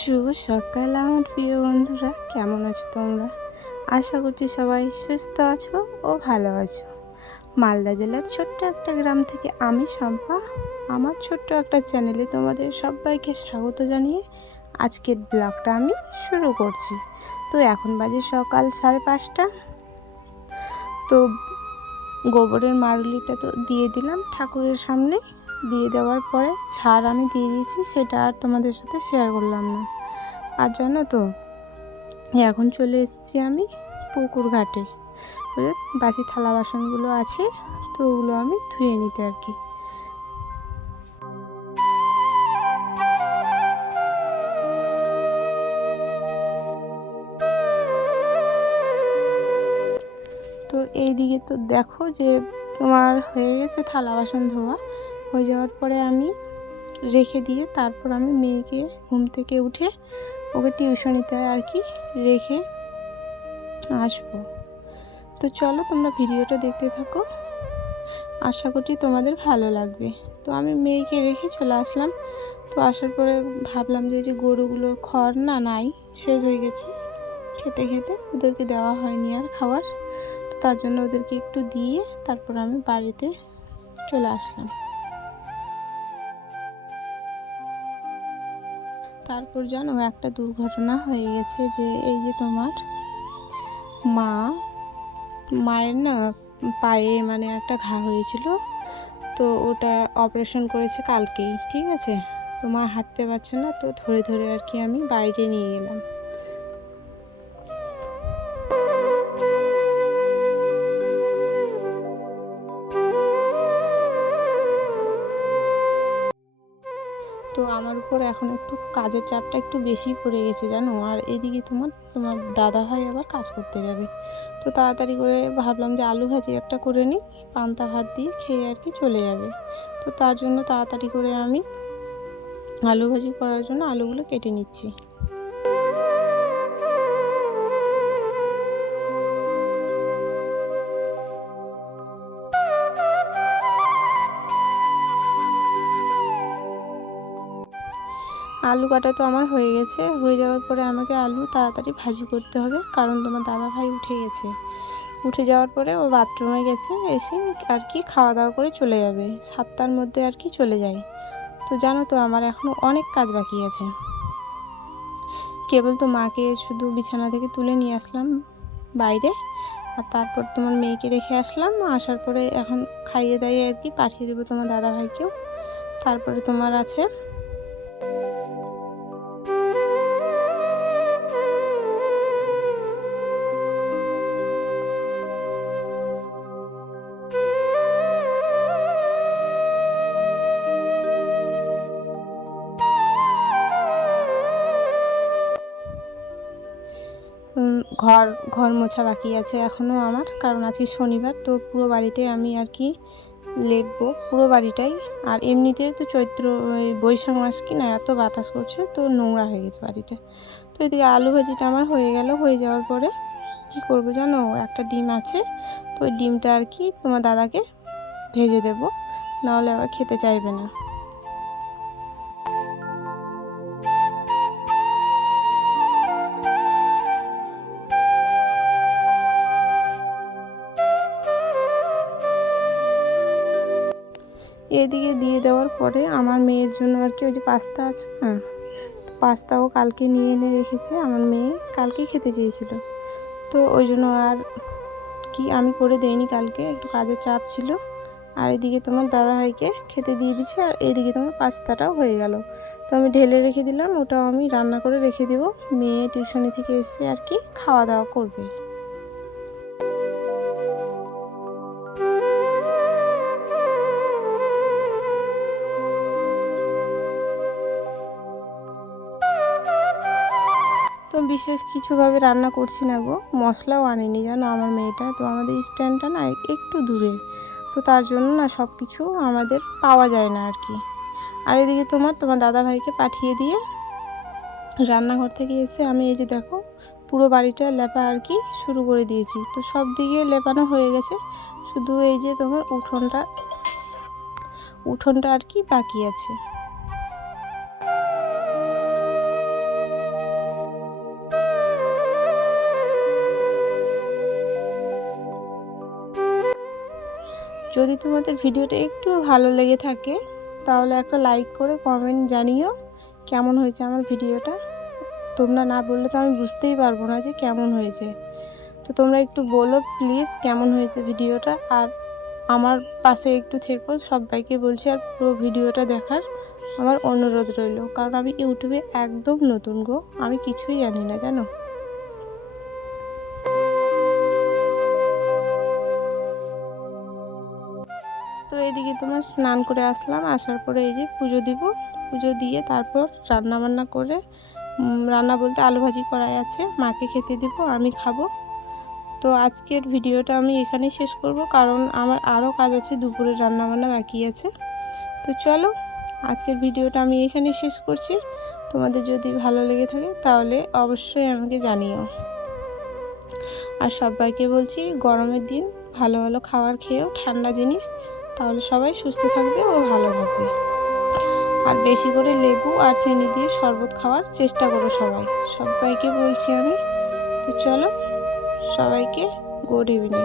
শুভ সকাল আমার প্রিয় বন্ধুরা, কেমন আছো তোমরা? আশা করছি সবাই সুস্থ আছো ও ভালো আছো। মালদা জেলার ছোট্ট একটা গ্রাম থেকে আমি শম্পা, আমার ছোট্ট একটা চ্যানেলে তোমাদের সবাইকে স্বাগত জানিয়ে আজকের ব্লগটা আমি শুরু করছি। তো এখন বাজে সকাল 5:30। তো গোবরের মারুলিটা তো দিয়ে দিলাম ঠাকুরের সামনে। দিয়ে দেওয়ার পরে ঝাড় আমি দিয়ে দিয়েছি, সেটা আর তোমাদের সাথে শেয়ার করলাম না। আর জানো তো, এখন চলে এসেছি আমি পুকুর ঘাটে। বাসি থালা বাসনগুলো আছে, তো ওগুলো আমি ধুয়ে নিতে আর কি। তো এইদিকে তো দেখো যে তোমার হয়ে গেছে থালা বাসন ধোয়া। হয়ে যাওয়ার পরে আমি রেখে দিয়ে তারপর আমি মেয়েকে ঘুম থেকে উঠে ওকে টিউশনিতে আর কি রেখে আসবো। তো চলো তোমরা ভিডিওটা দেখতে থাকো, আশা করছি তোমাদের ভালো লাগবে। তো আমি মেয়েকে রেখে চলে আসলাম। তো আসার পরে ভাবলাম যে গরুগুলোর খড় নাই, শেষ হয়ে গেছে। খেতে খেতে ওদেরকে দেওয়া হয়নি আর খাবার, তো তার জন্য ওদেরকে একটু দিয়ে তারপর আমি বাড়িতে চলে আসলাম। তারপর জানো, একটা দুর্ঘটনা হয়ে গেছে। যে এই যে তোমার মায়ের না পায়ে মানে একটা ঘা হয়েছিল, তো ওটা অপারেশন করেছে কালকেই, ঠিক আছে। তো মা হাঁটতে পারছে না, তো ধরে ধরে আর কি আমি বাইরে নিয়ে গেলাম। তো আমার উপর এখন একটু কাজের চাপটা একটু বেশি পড়ে গেছে জানো। আর এদিকে তোমার দাদা ভাই আবার কাজ করতে যাবে। তো তাড়াতাড়ি করে ভাবলাম যে আলু ভাজি একটা করে নিই, পান্তা ভাত দিয়ে খেয়ে আর কি চলে যাবে। তো তার জন্য তাড়াতাড়ি করে আমি আলু ভাজি করার জন্য আলুগুলো কেটে নিচ্ছি। আলু কাটা তো আমার হয়ে গেছে। হয়ে যাওয়ার পরে আমাকে আলু তাড়াতাড়ি ভাজি করতে হবে, কারণ তোমার দাদা ভাই উঠে গেছে। উঠে যাওয়ার পরে ও বাথরুমে গেছে, এসে আর কি খাওয়া দাওয়া করে চলে যাবে। 7টার মধ্যে আর কি চলে যায়। তো জানো তো, আমার এখনও অনেক কাজ বাকি আছে। কেবল তো মাকে শুধু বিছানা থেকে তুলে নিয়ে আসলাম বাইরে, আর তারপর তোমার মেয়েকে রেখে আসলাম। আসার পরে এখন খাইয়ে দাইয়ে আর কি পাঠিয়ে দেবো তোমার দাদা ভাইকেও। তারপরে তোমার আছে ঘর মোছা বাকি আছে এখনও আমার, কারণ আজকে শনিবার। তো পুরো বাড়িটাই আমি আর কি লেপবো, পুরো বাড়িটাই। আর এমনিতেই তো বৈশাখ মাস কি না এত বাতাস করছে, তো নোংরা হয়ে গেছে বাড়িটা। তো এদিকে আলু ভাজিটা আমার হয়ে গেল। হয়ে যাওয়ার পরে কি করব জানো, একটা ডিম আছে, তো ওই ডিমটা আর কি তোমার দাদাকে ভেজে দেবো, নাহলে আবার খেতে চাইবে না। এদিকে দিয়ে দেওয়ার পরে আমার মেয়ের জন্য আর কি ওই যে পাস্তা আছে না, তো পাস্তাও কালকে নিয়ে এনে রেখেছে। আমার মেয়ে কালকে খেতে চেয়েছিল, তো ওই জন্য আর কি আমি করে দেইনি কালকে, একটু কাজের চাপ ছিল। আর এদিকে তোমার দাদা ভাইকে খেতে দিয়ে দিচ্ছে, আর এদিকে তোমার পাস্তাটাও হয়ে গেল। তো আমি ঢেলে রেখে দিলাম, ওটাও আমি রান্না করে রেখে দেব। মেয়ে টিউশনি থেকে এসে আর কি খাওয়া দাওয়া করবে। তো বিশেষ কিছুভাবে রান্না করছি না গো, মশলাও আনেনি জানো আমার মেয়েটা। তো আমাদের স্ট্যান্ডটা না একটু দূরে, তো তার জন্য না সব কিছু আমাদের পাওয়া যায় না আর কি। আর এদিকে তোমার দাদা ভাইকে পাঠিয়ে দিয়ে রান্নাঘর থেকে এসে আমি এই যে দেখো পুরো বাড়িটা লেপা আর কি শুরু করে দিয়েছি। তো সব দিকে লেপানো হয়ে গেছে, শুধু এই যে তোমার উঠোনটা আর কি বাকি আছে। যদি তোমাদের ভিডিওটা একটু ভালো লেগে থাকে তাহলে একটা লাইক করে কমেন্ট জানিও কেমন হয়েছে আমার ভিডিওটা। তোমরা না বললে তো আমি বুঝতেই পারবো না যে কেমন হয়েছে। তো তোমরা একটু বলো প্লিজ কেমন হয়েছে ভিডিওটা, আর আমার পাশে একটু থেকো। সবাইকে বলছি আর পুরো ভিডিওটা দেখার আমার অনুরোধ রইল, কারণ আমি ইউটিউবে একদম নতুন গো, আমি কিছুই জানি না জানো। তো এইদিকে তোমার স্নান করে আসলাম, আসার পরে এই যে পুজো দিব, পুজো দিয়ে তারপর রান্না বান্না করে, রান্না বলতে আলু ভাজি করাই আছে, মাকে খেতে দিব, আমি খাবো। তো আজকের ভিডিওটা আমি এখানেই শেষ করব, কারণ আমার আরও কাজ আছে, দুপুরে রান্না বান্না বাকি আছে। তো চলো আজকের ভিডিওটা আমি এখানেই শেষ করছি। তোমাদের যদি ভালো লেগে থাকে তাহলে অবশ্যই আমাকে জানিও। আর সবাইকে বলছি গরমের দিন ভালো ভালো খাবার খেয়েও, ঠান্ডা জিনিস, তাহলে সবাই সুস্থ থাকবে ও ভালো থাকবে। আর বেশি করে লেবু আর চিনি দিয়ে শরবত খাওয়ার চেষ্টা করো সবাইকে বলছি আমি। তো চলো সবাইকে গুড ইভিনিং।